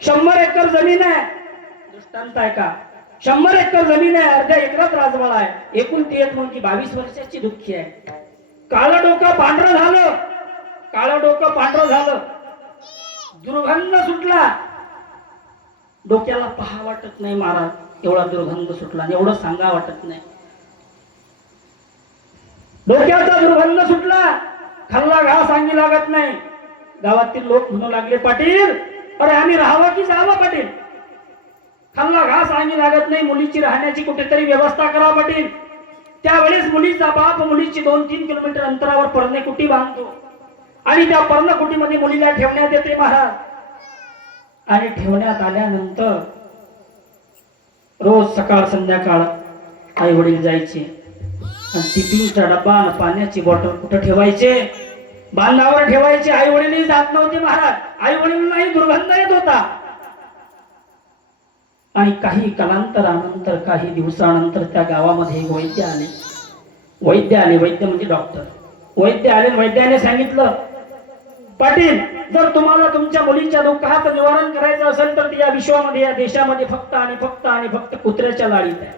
100 acre जमीन आहे, दृष्टांत आहे का? 100 एकर जमीन आहे, अर्ध्या एकरात राजवाडा आहे, एकूण ती एक मुलगी 22 वर्षाची दुःखी आहे. काळं डोकं पांढरं झालं, काळं डोकं पांढरं झालं, दुर्गंध सुटला, डोक्याला पहा वाटत नाही महाराज, एवढा दुर्गंध सुटला, एवढं सांगा वाटत नाही. डोक्याचा दुर्गंध सुटला, खाल्ला घास अंगी लागत नाही. गावातील लोक म्हणू लागले, पाटील अरे आम्ही राहावं की जावं पाटील? खाल्ला घास अंगी लागत नाही, मुलीची राहण्याची कुठेतरी व्यवस्था करा पाटील. त्यावेळेस मुलीचा बाप मुलीची 2-3 किलोमीटर अंतरावर पर्णकुटी बांधतो आणि त्या पर्णकुटीमध्ये मुलीला ठेवण्यात येते महाराज. आणि ठेवण्यात आल्यानंतर रोज सकाळ संध्याकाळ आई वडील जायचे आणि टिफिनचा डब्बा आणि पाण्याची बॉटल कुठं ठेवायचे? बांधावर ठेवायचे. आई वडीलही जात नव्हते महाराज, आई वडिलांनाही दुर्गंध येत होता. आणि काही कालांतरानंतर, काही दिवसानंतर त्या गावामध्ये वैद्य आले. वैद्य म्हणजे डॉक्टर. वैद्य आले, वैद्याने सांगितलं, पाटील जर तुम्हाला तुमच्या मुलीच्या दुःखाचं निवारण करायचं असेल तर या विश्वामध्ये, या देशामध्ये फक्त आणि फक्त आणि फक्त कुत्र्याच्या लाळीत आहे.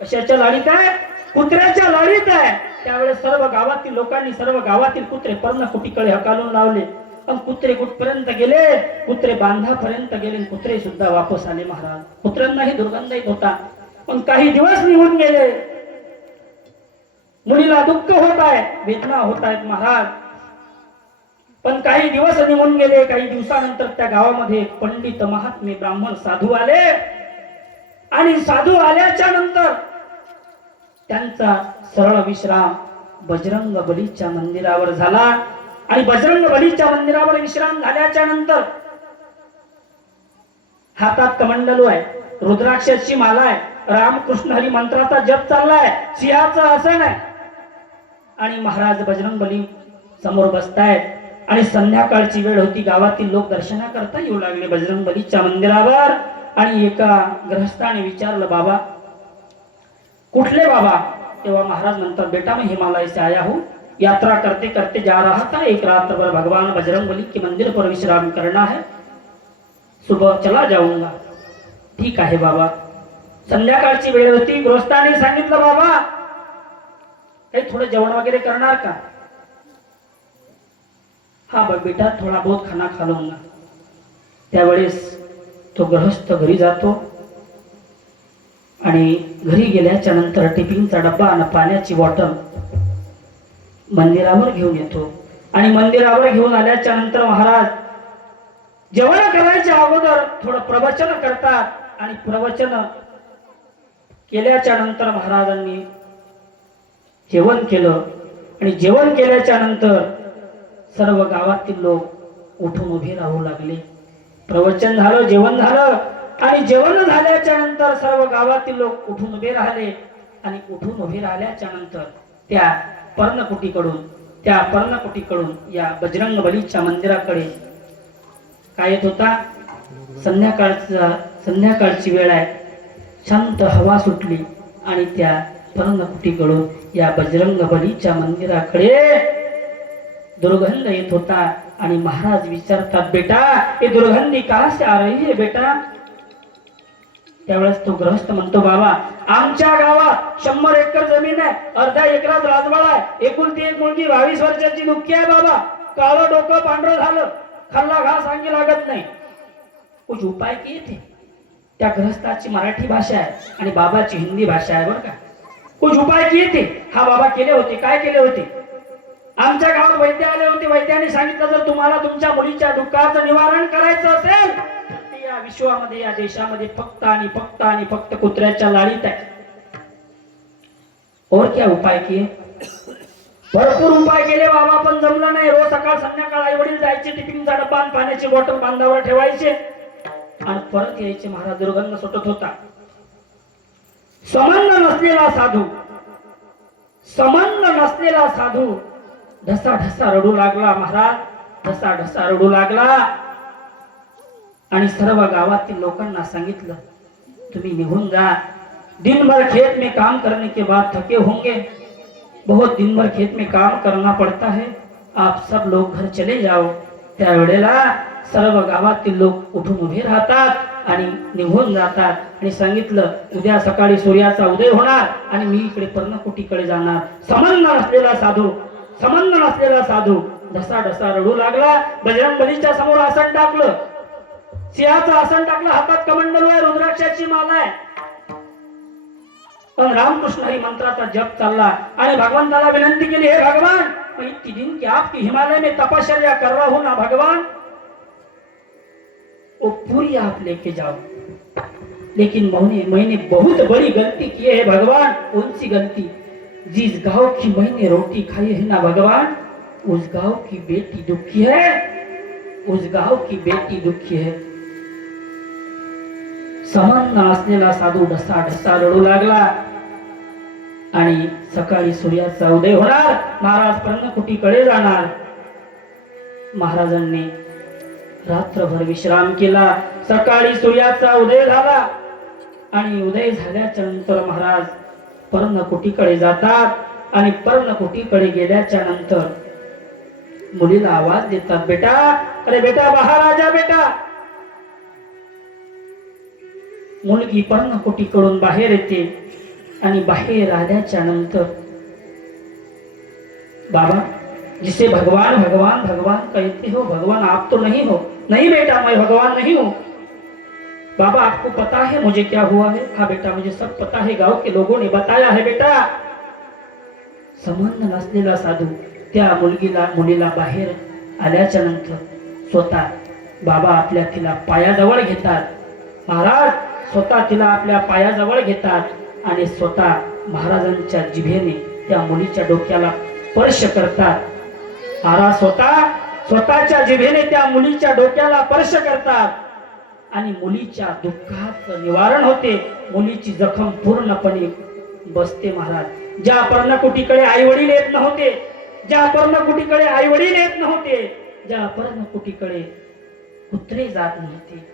कशाच्या लाळीत आहे? कुत्र्याच्या लाळीत आहे. त्यावेळेस सर्व गावातील लोकांनी, सर्व गावातील कुत्रे पर्णकुटीकडे हकालून लावले. पण कुत्रे कुठपर्यंत गेले? कुत्रे बांधापर्यंत गेले. कुत्रे सुद्धा वापस आले महाराज. कुत्र्यांनाही दुर्गंध येत होता. पण काही दिवस निघून गेले. मुलीला दुःख होत आहे, वेदना होत आहेत महाराज. पण काही दिवस निघून गेले. काही दिवसानंतर त्या गावामध्ये पंडित, महात्मे, ब्राह्मण, साधू आले. आणि साधू आल्याच्या नंतर त्यांचा सरळ विश्राम बजरंग बलीच्या मंदिरावर झाला. आणि बजरंग बलीच्या मंदिरावर विश्राम झाल्याच्या नंतर हातात कमंडलू आहे, रुद्राक्षाची माला आहे, रामकृष्ण हरी मंत्राचा जप चाललाय, सिंहाचं आसन आहे. आणि महाराज बजरंग बली समोर बसतायत. आणि संध्याकाळची वेळ होती. गावातील लोक दर्शनाकरता येऊ लागले बजरंग बलीच्या मंदिरावर. आणि एका गृहस्थाने विचारलं, बाबा कुठले बाबा? तेव्हा महाराज म्हणतात, बेटा मैं हिमालय से आया हूँ, यात्रा करते करते जा रहा था, एक रात भर भगवान बजरंग बली के मंदिर पर विश्राम करना है, सुबह चला जाऊंगा. ठीक आहे बाबा. संध्याकाळची वेळ होती. गृहस्थाने सांगितलं, बाबा काही थोडं जेवण वगैरे करणार का? हा बेटा थोडा बहुत खाना खा लूंगा. त्यावेळेस तो गृहस्थ घरी जातो आणि घरी गेल्याच्या नंतर टिफिनचा डब्बा आणि पाण्याची बॉटल मंदिरावर घेऊन येतो. आणि मंदिरावर घेऊन आल्याच्या नंतर महाराज जेवण करायच्या अगोदर थोडं प्रवचन करतात. आणि प्रवचन केल्याच्या नंतर महाराजांनी जेवण केलं. आणि जेवण केल्याच्या नंतर सर्व गावातील लोक उठून उभे राहू लागले. प्रवचन झालं, जेवण झालं. आणि जेवण झाल्याच्या नंतर सर्व गावातील लोक उठून उभे राहिले. आणि उठून उभे राहिल्याच्या नंतर त्या पर्णकुटीकडून या बजरंग बलीच्या मंदिराकडे काय येत होता? संध्याकाळची वेळ आहे. शांत हवा सुटली. आणि त्या पर्णकुटीकडून या बजरंग बलीच्या मंदिराकडे दुर्गंध येत होता. आणि महाराज विचारतात, बेटा ये दुर्गंधी कहां से आ रही है बेटा? त्यावेळेस तो गृहस्थ म्हणतो, बाबा आमच्या गावात 100 एकर जमीन आहे, अर्ध्या एकरात राजवाडा आहे, एकूण ती एक मुलगी 22 वर्षाची दुःखी आहे बाबा. काळं डोकं पांढरं झालं, खाल्ला घास अंगी लागत नाही. कुछ उपाय किए थे? त्या गृहस्थाची मराठी भाषा आहे आणि बाबाची हिंदी भाषा आहे बरं का. कुछ उपाय किए थे? हा बाबा केले होते. काय केले होते? आमच्या गावात वैद्य आले होते. वैद्याने सांगितलं, जर तुम्हाला तुमच्या मुलीच्या दुःखाचं निवारण करायचं असेल तर या विश्वामध्ये, या देशामध्ये फक्त आणि फक्त आणि फक्त कुत्र्याच्या लाळीत आहे. और क्या उपाय किए? भरपूर उपाय केले बाबा, पण जमलं नाही. रोज सकाळ संध्याकाळ आई वडील जायचे, टिफिनचा डब्बा आणि पाण्याची बॉटल बांधावर ठेवायचे आणि परत यायचे. महाराज दुर्गंध सुटत होता. संबंध नसलेला साधू ढसा ढसा रडू लागला. महाराज ढसा ढसा रडू लागला. आणि सर्व गावातील लोकांना सांगितलं, तुम्ही निघून जा. दिन भर खेत में काम करने के बाद थके होंगे, बहुत दिन भर खेत में काम करना पड़ता है, आप सब लोग घर चले जाओ. त्यावेळेला सर्व गावातील लोक उठून उभे राहतात आणि निघून जातात आणि सांगितलं उद्या सकाळी सूर्याचा उदय होणार आणि मी इकडे पर्णकुटीकडे जाणार. संबंध नसलेला साधू ढसा ढसा रडू लागला. बजरंगबलीच्या समोर आसन टाकलं, सिंहाचं आसन टाकलं, हातात कमंडलू आहे, रुद्राक्षाची माला आहे, पण रामकृष्ण हरी मंत्राचा जप चालला आणि भगवंताला विनंती केली, हे भगवान मैं इतनी दिन की आपकी हिमालय में तपश्चर्या कर रहा हूं ना भगवान, वो पूरी आप लेके जाओ, लेकिन मैंने बहुत बड़ी गलती की है भगवान. कौन सी गलती? जिस गांव की मैंने रोटी खाई है ना भगवान, उस गांव की बेटी दुखी है, उस गांव की बेटी दुखी है. संबंध असलेला साधू ढसा ढसा रडू लागला आणि सकाळी सूर्याचा उदय होणार, महाराज पर्णकुटीकडे जाणार. महाराजांनी रात्रभर विश्राम केला. सकाळी सूर्याचा उदय झाला आणि उदय झाल्याच्या नंतर महाराज पर्णकुटीकडे जातात आणि पर्णकुटीकडे गेल्याच्या नंतर मुलीला आवाज देतात, बेटा, अरे बेटा बाहेर आ जा बेटा. मुलगी पर्णकुटीकडून बाहेर येते आणि बाहेर आल्याच्या नंतर, बाबा जिसे भगवान भगवान भगवान कहते हो, भगवान आप तो नहीं हो. नहीं बेटा, मैं भगवान नहीं हूं. बाबा आपको पता है मुझे क्या हुआ है? हाँ बेटा, मुझे सब पता है, गांव के लोगों ने बताया है बेटा. संबंध नसलेला साधू त्या मुलीला बाहेर आल्याच्या नंतर स्वतः बाबा आपल्या तिला पायाजवळ घेतात. महाराज स्वतः तिला आपल्या पायाजवळ घेतात आणि स्वतः महाराजांच्या जिभेने त्या मुलीच्या डोक्याला स्पर्श करतात. महाराज स्वतःच्या जिभेने त्या मुलीच्या डोक्याला स्पर्श करतात आणि मुलीच्या दुःखाचं निवारण होते. मुलीची जखम पूर्णपणे बसते. महाराज ज्या पर्णकुटीकडे आई वडील येत नव्हते, ज्या पर्णकुटीकडे आई वडील येत नव्हते, ज्या पर्णकुटीकडे कुत्रे जात नव्हते,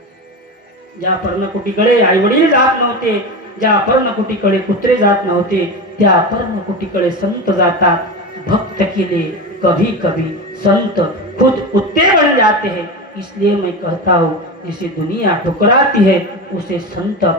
ज्या पर्णकुटीकडे आई वडील जात नव्हते, ज्या पर्णकुटीकडे कुत्रे जात नव्हते, त्या पर्णकुटीकडे संत जातात. भक्त के लिए कभी कभी संत खुद कुत्ते बन जाते हैं. इसलिए मैं कहता हूँ जिसे दुनिया ठुकराती है उसे संत